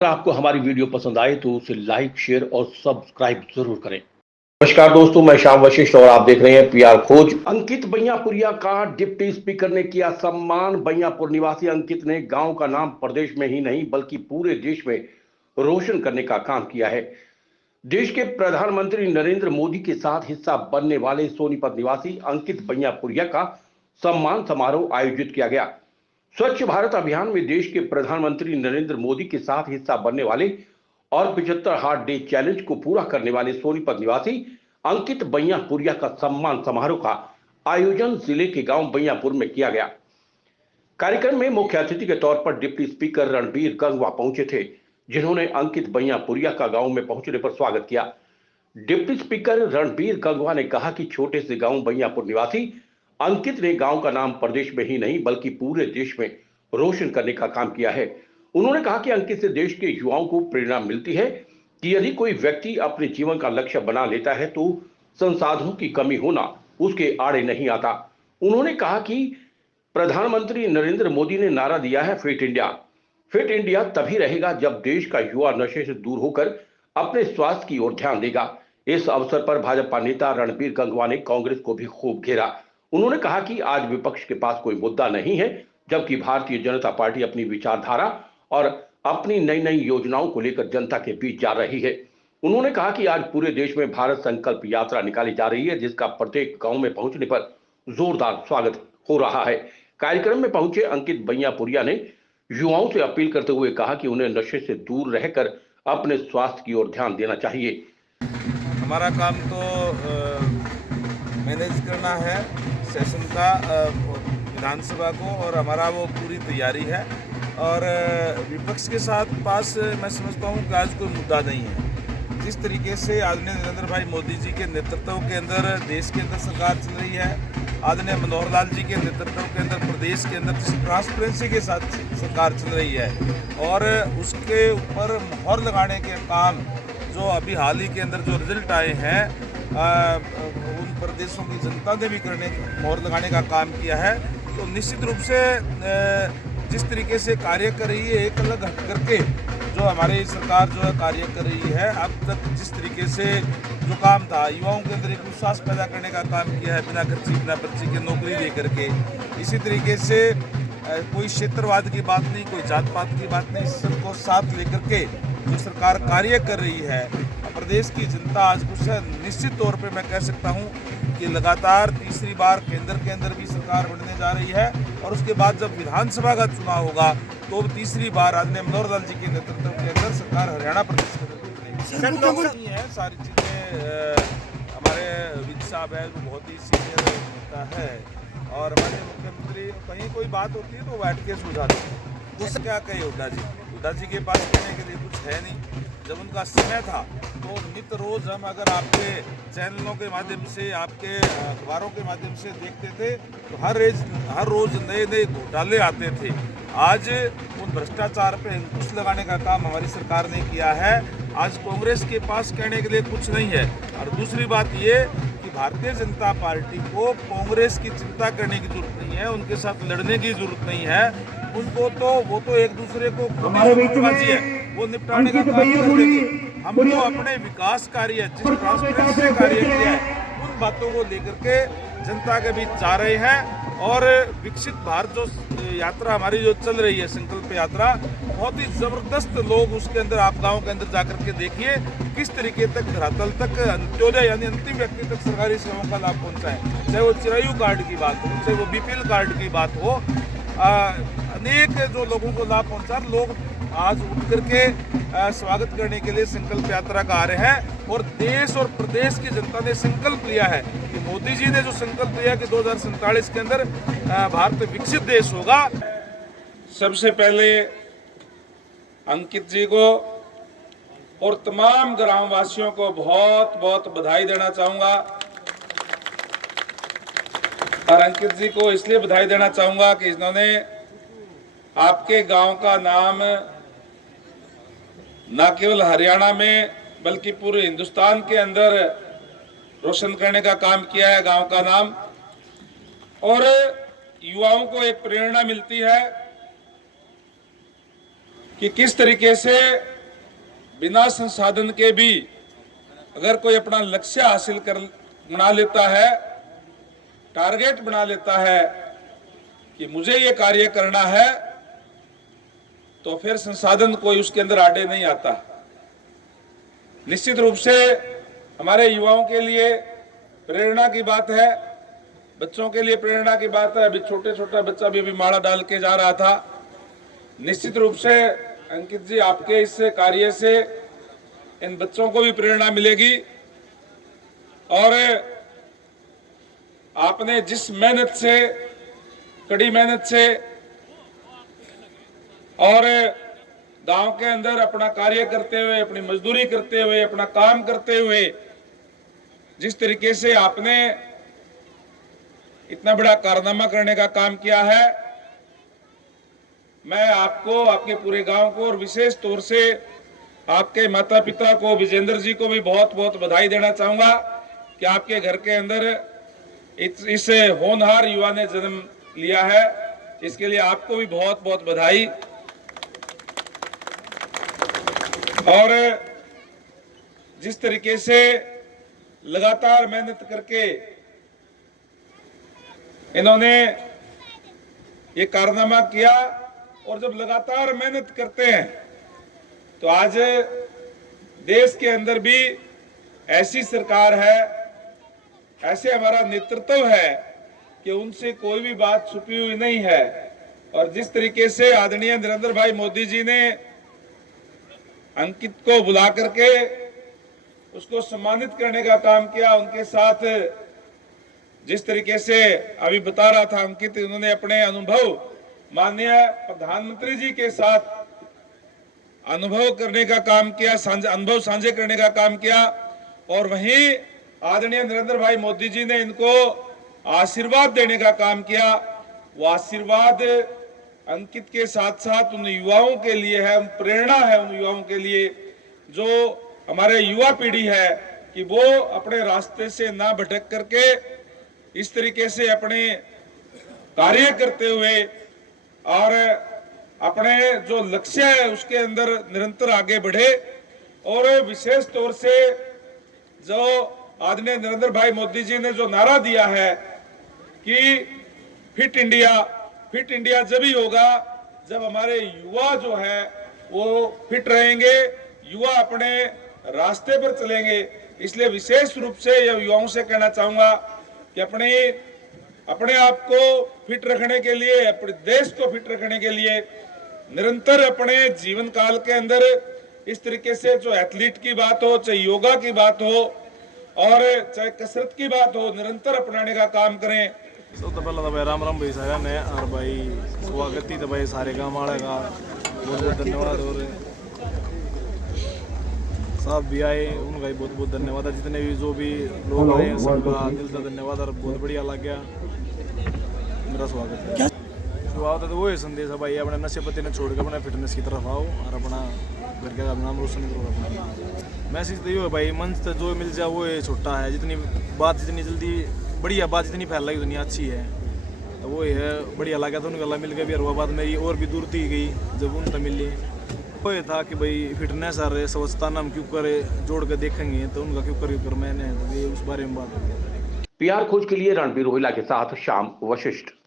अगर आपको हमारी वीडियो पसंद आए तो उसे लाइक, शेयर और सब्सक्राइब जरूर करें। नमस्कार दोस्तों, मैं श्याम वशिष्ठ और आप देख रहे हैं पीआर खोज। अंकित बैयापुरिया का डिप्टी स्पीकर ने किया सम्मान। बैयापुर निवासी अंकित ने गांव का नाम प्रदेश में ही नहीं बल्कि पूरे देश में रोशन करने का काम किया है। देश के प्रधानमंत्री नरेंद्र मोदी के साथ हिस्सा बनने वाले सोनीपत निवासी अंकित बैयापुरिया का सम्मान समारोह आयोजित किया गया। स्वच्छ भारत अभियान में देश के प्रधानमंत्री नरेंद्र मोदी के साथ हिस्सा बनने वाले और 75 हार्ट डे चैलेंज को पूरा करने वाले सोनीपत निवासी अंकित बैयापुरिया का सम्मान समारोह का आयोजन जिले के गांव बैयापुर में किया गया। कार्यक्रम में मुख्य अतिथि के तौर पर डिप्टी स्पीकर रणबीर गंगवा पहुंचे थे, जिन्होंने अंकित बैयापुरिया का गांव में पहुंचने पर स्वागत किया। डिप्टी स्पीकर रणबीर गंगवा ने कहा कि छोटे से गांव बैयापुर निवासी अंकित ने गांव का नाम प्रदेश में ही नहीं बल्कि पूरे देश में रोशन करने का काम किया है। उन्होंने कहा कि अंकित से देश के युवाओं को प्रेरणा मिलती है कि यदि कोई व्यक्ति अपने जीवन का लक्ष्य बना लेता है तो संसाधनों की कमी होना उसके आड़े नहीं आता। उन्होंने कहा कि प्रधानमंत्री नरेंद्र मोदी ने नारा दिया है फिट इंडिया। फिट इंडिया तभी रहेगा जब देश का युवा नशे से दूर होकर अपने स्वास्थ्य की ओर ध्यान देगा। इस अवसर पर भाजपा नेता रणबीर गंगवा ने कांग्रेस को भी खूब घेरा। उन्होंने कहा कि आज विपक्ष के पास कोई मुद्दा नहीं है, जबकि भारतीय जनता पार्टी अपनी विचारधारा और अपनी नई नई योजनाओं को लेकर जनता के बीच जा रही है। उन्होंने कहा कि आज पूरे देश में भारत संकल्प यात्रा निकाली जा रही है, जिसका प्रत्येक गांव में पहुंचने पर जोरदार स्वागत हो रहा है। कार्यक्रम में पहुंचे अंकित बैयापुरिया ने युवाओं से अपील करते हुए कहा कि उन्हें नशे से दूर रहकर अपने स्वास्थ्य की ओर ध्यान देना चाहिए। हमारा काम तो मैनेज करना है सेशन का विधानसभा को, और हमारा वो पूरी तैयारी है। और विपक्ष के साथ पास मैं समझता हूँ कि आज कोई मुद्दा नहीं है। जिस तरीके से आदरणीय नरेंद्र भाई मोदी जी के नेतृत्व के अंदर देश के अंदर सरकार चल रही है, आदरणीय मनोहर लाल जी के नेतृत्व के अंदर प्रदेश के अंदर जिस ट्रांसपेरेंसी के साथ सरकार चल रही है, और उसके ऊपर मोहर लगाने के काम जो अभी हाल ही के अंदर जो रिजल्ट आए हैं, उन प्रदेशों की जनता ने भी मोहर लगाने का काम किया है। तो निश्चित रूप से जिस तरीके से कार्य कर रही है, एक अलग हट करके जो हमारी सरकार जो है कार्य कर रही है, अब तक जिस तरीके से जो काम था युवाओं के अंदर एक विश्वास पैदा करने का काम किया है, बिना खर्ची बिना पर्ची के नौकरी दे करके। इसी तरीके से कोई क्षेत्रवाद की बात नहीं, कोई जात पात की बात नहीं, सबको साथ लेकर के जो सरकार कार्य कर रही है, प्रदेश की जनता आज खुश है। निश्चित तौर पे मैं कह सकता हूँ कि लगातार तीसरी बार केंद्र के अंदर भी सरकार बनने जा रही है, और उसके बाद जब विधानसभा का चुनाव होगा तो तीसरी बार आदरणीय मनोहर लाल जी के नेतृत्व के अंदर सरकार हरियाणा प्रदेश के अंदर बनेगी। है सारी चीज़ें हमारे विज साहब है जो बहुत ही सीनियर नेता है, और हमारे मुख्यमंत्री कहीं कोई बात होती है तो बैठ के सुलझाते हैं। उससे क्या कहे हुड्डा जी के पास कहने के लिए कुछ है नहीं। जब उनका समय था तो नित्य रोज हम अगर आपके चैनलों के माध्यम से, आपके अखबारों के माध्यम से देखते थे तो हर रोज नए नए घोटाले आते थे। आज उन भ्रष्टाचार पे अंकुश लगाने का काम हमारी सरकार ने किया है। आज कांग्रेस के पास कहने के लिए कुछ नहीं है। और दूसरी बात ये कि भारतीय जनता पार्टी को कांग्रेस की चिंता करने की जरूरत नहीं है, उनके साथ लड़ने की जरूरत नहीं है। उनको तो वो तो एक दूसरे को वो निपटाने का काम कर देंगे। हम तो अपने विकास कार्य जिस ट्रांसपेरेंसी कार्य किया है उन बातों को लेकर के जनता के बीच जा रहे हैं। और विकसित भारत जो यात्रा हमारी जो चल रही है, संकल्प यात्रा, बहुत ही जबरदस्त लोग उसके अंदर, आप गाँव के अंदर जाकर के देखिए किस तरीके तक धरातल तक अंत्योदय यानी अंतिम व्यक्ति तक सरकारी सेवाओं का लाभ पहुँचा है। चाहे वो चिरायु कार्ड की बात हो, चाहे वो बीपीएल कार्ड की बात हो, अनेक जो लोगों को लाभ पहुँचा। लोग आज उठ करके स्वागत करने के लिए संकल्प यात्रा का आ रहे हैं, और देश और प्रदेश की जनता ने संकल्प लिया है कि मोदी जी ने जो संकल्प लिया कि 2047 के अंदर भारत विकसित देश होगा। सबसे पहले अंकित जी को और तमाम ग्रामवासियों को बहुत बहुत बधाई देना चाहूंगा। और अंकित जी को इसलिए बधाई देना चाहूंगा कि इन्होंने आपके गांव का नाम न केवल हरियाणा में बल्कि पूरे हिंदुस्तान के अंदर रोशन करने का काम किया है, गांव का नाम। और युवाओं को एक प्रेरणा मिलती है कि किस तरीके से बिना संसाधन के भी अगर कोई अपना लक्ष्य हासिल कर बना लेता है, टारगेट बना लेता है कि मुझे ये कार्य करना है, तो फिर संसाधन कोई उसके अंदर आड़े नहीं आता। निश्चित रूप से हमारे युवाओं के लिए प्रेरणा की बात है, बच्चों के लिए प्रेरणा की बात है। अभी छोटा बच्चा भी अभी माला डाल के जा रहा था। निश्चित रूप से अंकित जी, आपके इस कार्य से इन बच्चों को भी प्रेरणा मिलेगी और आपने जिस मेहनत से, कड़ी मेहनत से और गांव के अंदर अपना कार्य करते हुए, अपनी मजदूरी करते हुए, अपना काम करते हुए जिस तरीके से आपने इतना बड़ा कारनामा करने का काम किया है, मैं आपको, आपके पूरे गांव को और विशेष तौर से आपके माता पिता को, विजेंद्र जी को भी बहुत बहुत बधाई देना चाहूंगा कि आपके घर के अंदर इस होनहार युवा ने जन्म लिया है। इसके लिए आपको भी बहुत बहुत बधाई। और जिस तरीके से लगातार मेहनत करके इन्होंने ये कारनामा किया, और जब लगातार मेहनत करते हैं तो आज देश के अंदर भी ऐसी सरकार है, ऐसे हमारा नेतृत्व है कि उनसे कोई भी बात छुपी हुई नहीं है। और जिस तरीके से आदरणीय नरेंद्र भाई मोदी जी ने अंकित को बुला करके उसको सम्मानित करने का काम किया, उनके साथ जिस तरीके से अभी बता रहा था अंकित, उन्होंने अपने अनुभव माननीय प्रधानमंत्री जी के साथ अनुभव करने का काम किया, अनुभव साझे करने का काम किया। और वहीं आदरणीय नरेंद्र भाई मोदी जी ने इनको आशीर्वाद देने का काम किया। वो आशीर्वाद अंकित के साथ साथ उन युवाओं के लिए है, प्रेरणा है उन युवाओं के लिए जो हमारे युवा पीढ़ी है, कि वो अपने रास्ते से ना भटक करके इस तरीके से अपने कार्य करते हुए और अपने जो लक्ष्य है उसके अंदर निरंतर आगे बढ़े। और विशेष तौर से जो आदरणीय नरेंद्र भाई मोदी जी ने जो नारा दिया है कि फिट इंडिया जब ही होगा जब हमारे युवा जो है वो फिट रहेंगे, युवा अपने रास्ते पर चलेंगे। इसलिए विशेष रूप से युवाओं से कहना चाहूंगा कि अपने आप को फिट रखने के लिए, अपने देश को फिट रखने के लिए निरंतर अपने जीवन काल के अंदर इस तरीके से, जो एथलीट की बात हो, चाहे योगा की बात हो और चाहे कसरत की बात हो, निरंतर अपनाने का काम करें। सबसे पहला तो भाई राम राम भाई सारा ने, और भाई स्वागत ही तो भाई सारे गाँव वाले का बहुत बहुत धन्यवाद। और सब भी आए उनका भी बहुत बहुत धन्यवाद है। जितने भी जो भी लोग आए सबका दिल से धन्यवाद, और बहुत बढ़िया लग गया। मेरा स्वागत है। शुरुआत है तो वो संदेश है भाई, अपने नशे पत्ते ने छोड़ के अपने फिटनेस की तरफ आओ और अपना घर का नाम रोशन करो। अपना मैसेज तो ये है भाई, मंच तो जो मिल जाए वो छोटा है। जितनी बात जितनी जल्दी बढ़िया बात जितनी फैल रही उतनी अच्छी है, तो वो है बढ़िया लगा। तो उनका गला मिल गया भी, और वह बात मेरी और भी दूर थी गई जब उनसे मिली। वो ये था कि भाई फिटनेस और स्वच्छता नाम क्यों करे जोड़ के देखेंगे, तो उनका क्यों कर मैंने तो ये उस बारे में बात। PR खोज के लिए रणबीर रोहिला के साथ श्याम वशिष्ठ।